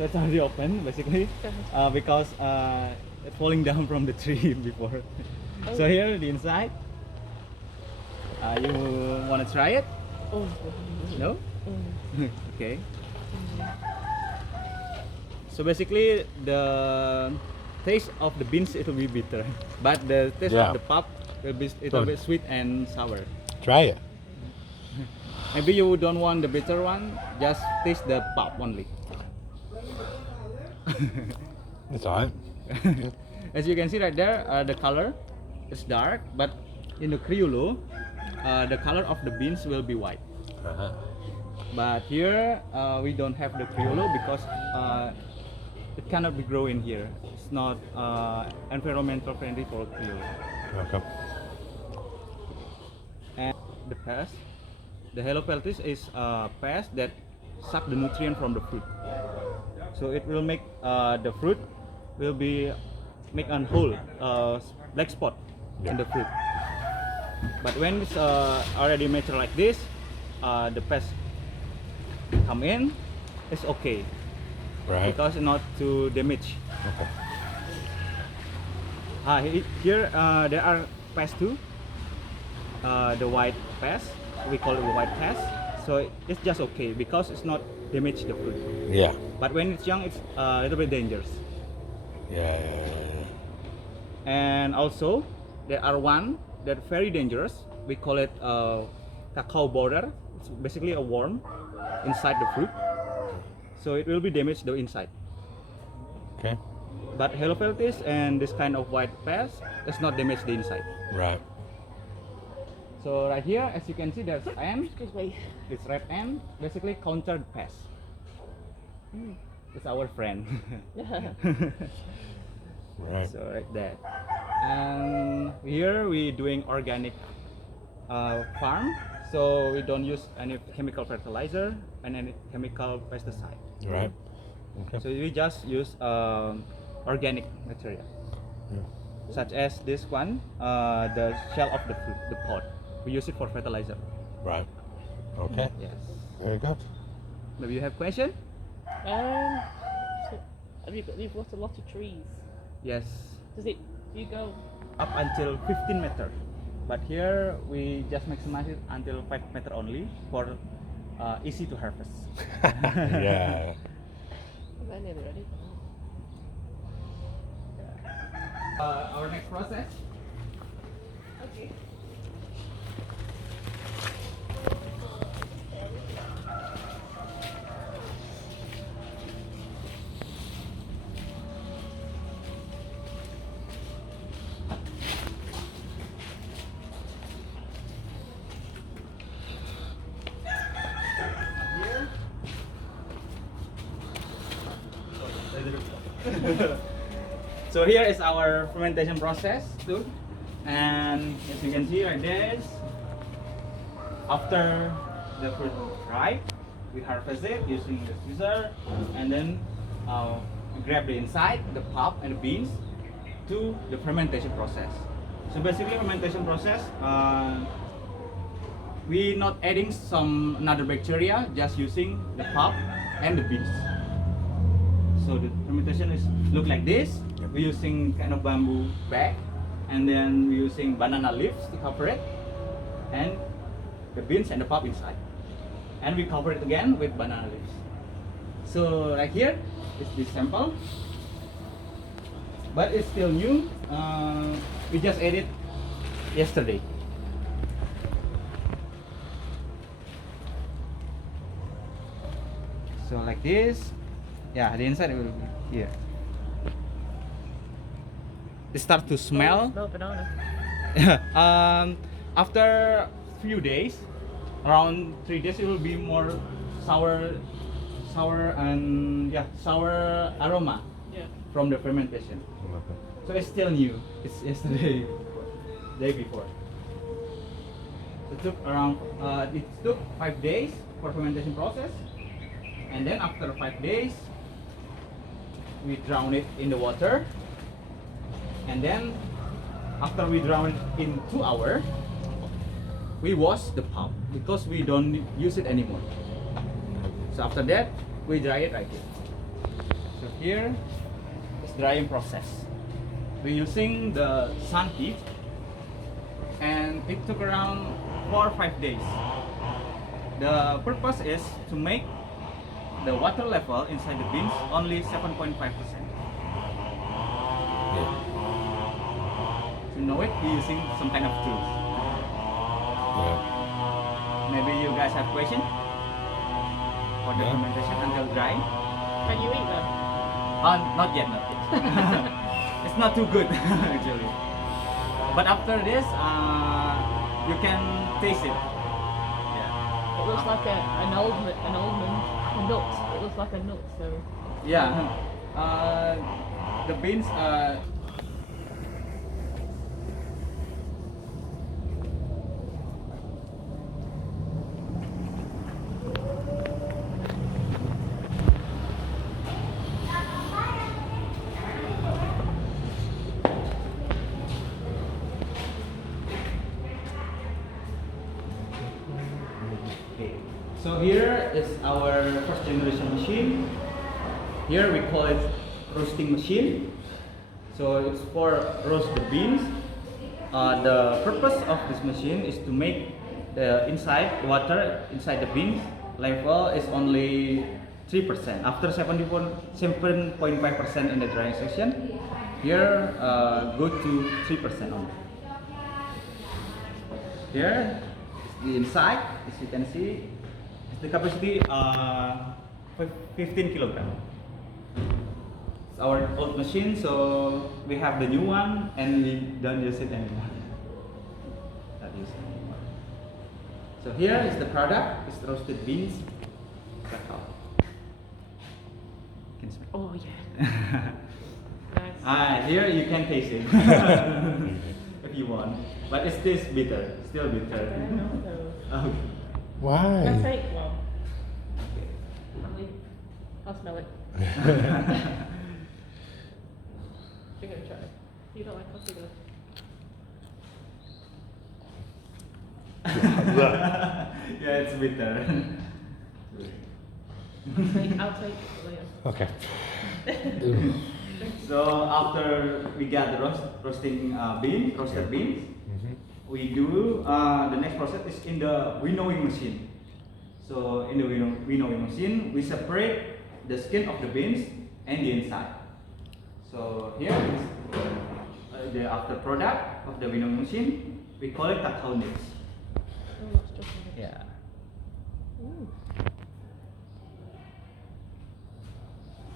So it's already open basically because it's falling down from the tree before. Oh. So here the inside. You want to try it? Oh. No? Mm. Okay. So basically the taste of the beans it will be bitter, but the taste Yeah. of the pulp will be sweet and sour. Try it. Maybe you don't want the bitter one, just taste the pulp only. It's alright. As you can see right there, the color is dark, but in the criollo, the color of the beans will be white. Uh-huh. But here we don't have the criollo because it cannot be grown in here. It's not environmental friendly for criollo. Okay. And the pest, the helopeltis is a pest that suck the nutrient from the fruit. So it will make the fruit will be make a hole, black spot in the fruit. But when it's already mature like this, the pest come in, it's okay. Right. Because not to damage. Okay. Here there are pests too. The white pest, we call it the white pest. So it's just okay because it's not damage the fruit. Yeah. But when it's young, it's a little bit dangerous. Yeah. And also there are one that very dangerous. We call it cacao borer. It's basically a worm inside the fruit. So it will be damaged the inside. Okay. But helopeltis and this kind of white pest does not damage the inside. Right. So right here, as you can see, there's ant. Excuse me. This red ant basically countered pest. It's our friend. Right. So like that. And here we doing organic farm. So we don't use any chemical fertilizer and any chemical pesticide. Right. Okay. So we just use organic material, such as this one, the shell of the fruit, the pod. We use it for fertilizer. Right. Okay. Yes. Very good. Maybe you have question? So you've got a lot of trees. Yes. Do you go? Up until 15 meter. But here we just maximize it until 5 meter only for easy to harvest. Yeah. They're nearly ready. Our next process. Okay. So here is our fermentation process too, and as you can see right there, after the fruit ripe, we harvest it using the scissor, and then we grab the inside, the pulp and the beans to the fermentation process. So basically fermentation process, we not adding some another bacteria, just using the pulp and the beans. So the fermentation is look like this. We're using kind of bamboo bag, and then we're using banana leaves to cover it, and the beans and the pulp inside. And we cover it again with banana leaves. So right here is this sample, but it's still new. We just ate it yesterday. So like this. Yeah, the inside will be here. It starts to smell. Smell banana. After few days, around 3 days, it will be more sour and sour aroma Yeah. from the fermentation. So it's still new. It's yesterday, day before. It took around 5 days for fermentation process, and then after 5 days, we drown it in the water, and then after we drown it in 2 hours, we wash the pulp because we don't use it anymore. So after that, we dry it right here. So here is drying process. We're using the sun heat, and it took around 4 or 5 days. The purpose is to make the water level inside the beans only 7.5%. Yeah. To know it, we're using some kind of tools. Yeah. Maybe you guys have question for the Yeah. fermentation until dry? Can you eat them? Not yet, not yet. It's not too good actually. But after this, you can taste it. Yeah. It looks like an almond, a nut. It looks like a nut, so. Yeah. The beans. Okay. So here is our first generation machine. Here we call it roasting machine. So it's for roast the beans. The purpose of this machine is to make the water inside the beans level is only 3%. After 7.5% in the drying section, here go to 3% only. Here is the inside, as you can see, the capacity 15 kilogram. It's our old machine, so we have the new one and we don't use it anymore. Not use it anymore. So here is the product, it's roasted beans, cacao. Can smell. Oh yeah. Nice. Here you can taste it if you want, but it's still bitter, still I bitter. don't know though. Okay. Can I Why? take one? I'll smell it. You're gonna try. You don't like coffee though. Yeah, it's bitter. I'll take it later. Okay. So after we got the roasted beans, Mhm. we do the next process is in the winnowing machine. So in the winnowing machine, we separate the skin of the beans and the inside. So here is the after product of the winnowing machine. We call it cacao nibs. Oh, that's just nice. Yeah. Ooh.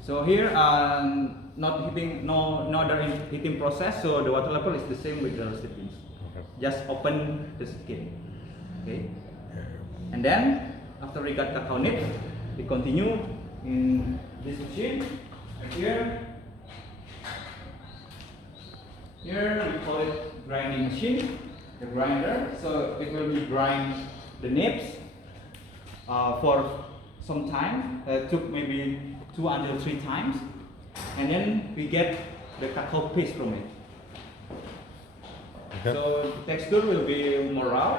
So here, not heating, no other heating process. So the water level is the same with the roasted beans. Okay. Just open the skin. Okay. And then after we got cacao nibs, we continue in this machine. And here we call it grinding machine, the grinder. So it will be grind the nibs for some time. Took maybe 2 until 3 times, and then we get the cacao paste from it. Okay. So the texture will be more raw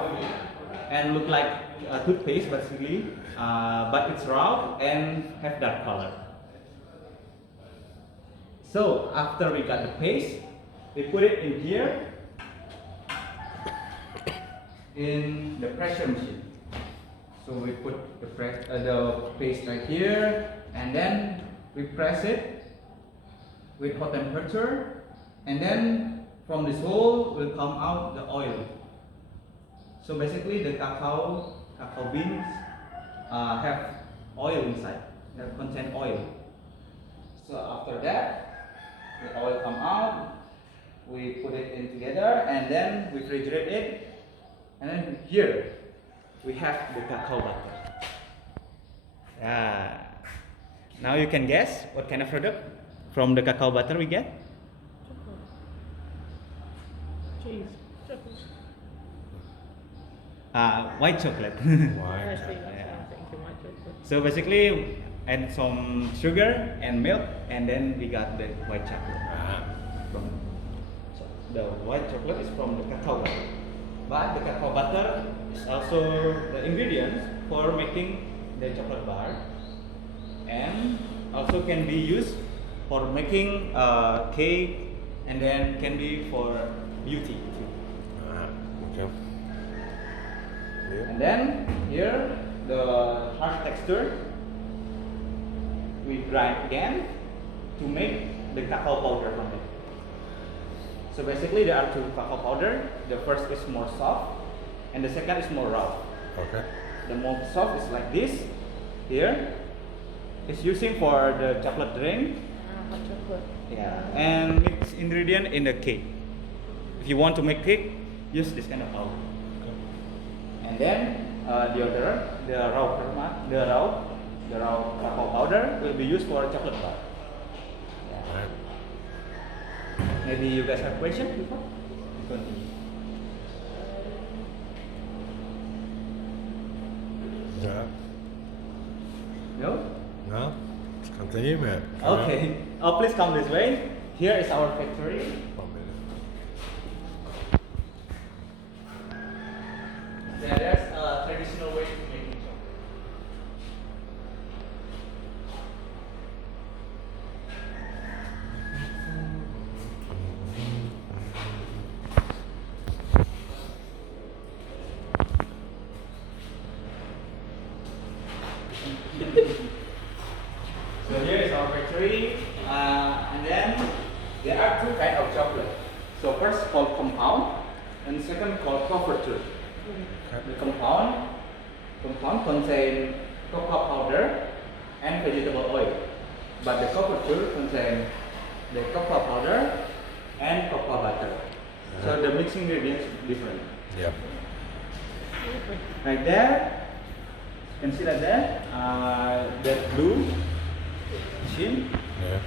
and look like toothpaste basically, but it's raw and have dark color. So after we got the paste, we put it in here in the pressure machine. So we put the paste right here, and then we press it with hot temperature, and then from this hole will come out the oil. So basically the cacao beans have oil inside, that contain oil. So after that, the oil come out, we put it in together, and then we refrigerate it, and then here we have the cacao butter. Now you can guess what kind of product from the cacao butter we get? Chocolate. Cheese. Chocolate. White chocolate. I Why? see, that's what Yeah. I'm thinking, white chocolate. So basically, add some sugar and milk, and then we got the white chocolate. From, so the white chocolate is from the cacao butter. But the cacao butter is also the ingredients for making the chocolate bar, and also can be used for making cake, and then can be for beauty too. Okay. Yeah. And then here the harsh texture we grind again to make the cacao powder from it. So basically there are two cacao powder. The first is more soft and the second is more rough. Okay. The more soft is like this. Here it's using for the chocolate drink. Hot chocolate. Yeah. And mix ingredient in the cake. If you want to make cake, use this kind of powder. And then the other, the raw cacao powder will be used for chocolate bar. Yeah. Alright. Maybe you guys have question before? Continue. Yeah. No? No? Let's continue, man. Okay. Oh, please come this way. Here is our factory. 1 minute. There's a traditional way to make chocolate. So here is our factory, and then there are two kinds of chocolate. So first called compound, and second called couverture. The compound contain cocoa powder and vegetable oil, but the couverture contain the cocoa powder and cocoa butter. So the mixing ingredients different. Yeah. Right there, you can see that there, that blue machine. Yeah.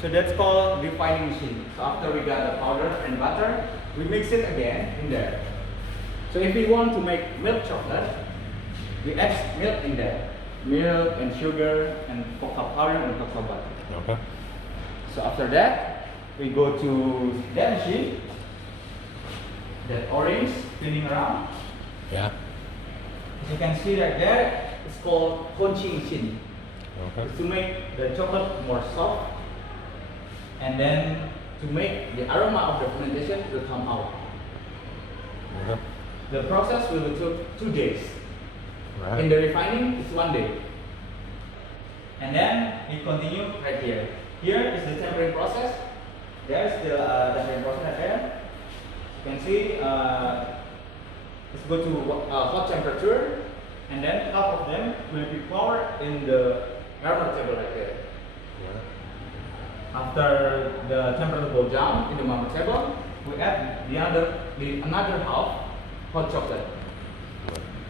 So that's called refining machine. So after we got the powder and butter, we mix it again in there. So if we want to make milk chocolate, we add milk in there. Milk and sugar and cocoa powder and cocoa butter. Okay. So after that, we go to that machine, that orange spinning around. Yeah. As you can see right there, it's called conching machine. Okay. It's to make the chocolate more soft, and then to make the aroma of the fermentation will come out. Okay. The process will take 2 days. Right. In the refining, it's 1 day. And then we continue right here. Here is the tempering process. There is the tempering process right there. You can see let's go to hot temperature, and then half of them will be poured in the marble table right there. Yeah. After the temperature goes down in the marble table, we add another half hot chocolate.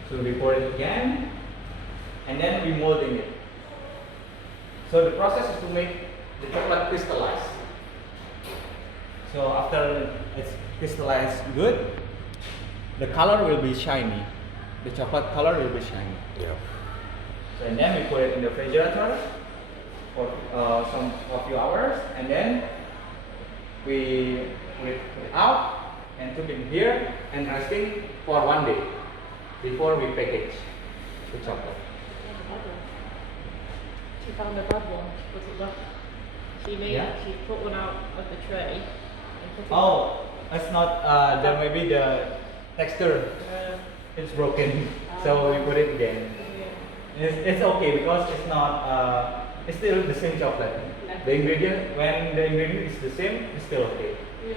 So we pour it again, and then we molding it. So the process is to make the chocolate crystallize. So after it's crystallized good, the color will be shiny. The chocolate color will be shiny. Yeah. So and then we put it in the refrigerator for a few hours, and then we put it out and took it here and resting for 1 day before we package the chocolate. She found a bad one. Was it rough? Yeah. She put one out of the tray and put it. Oh, it's not. There may be the texture. It's broken, so we put it again. Yeah. It's okay because it's not. It's still the same chocolate. The ingredient, when the ingredient is the same, it's still okay. Yeah.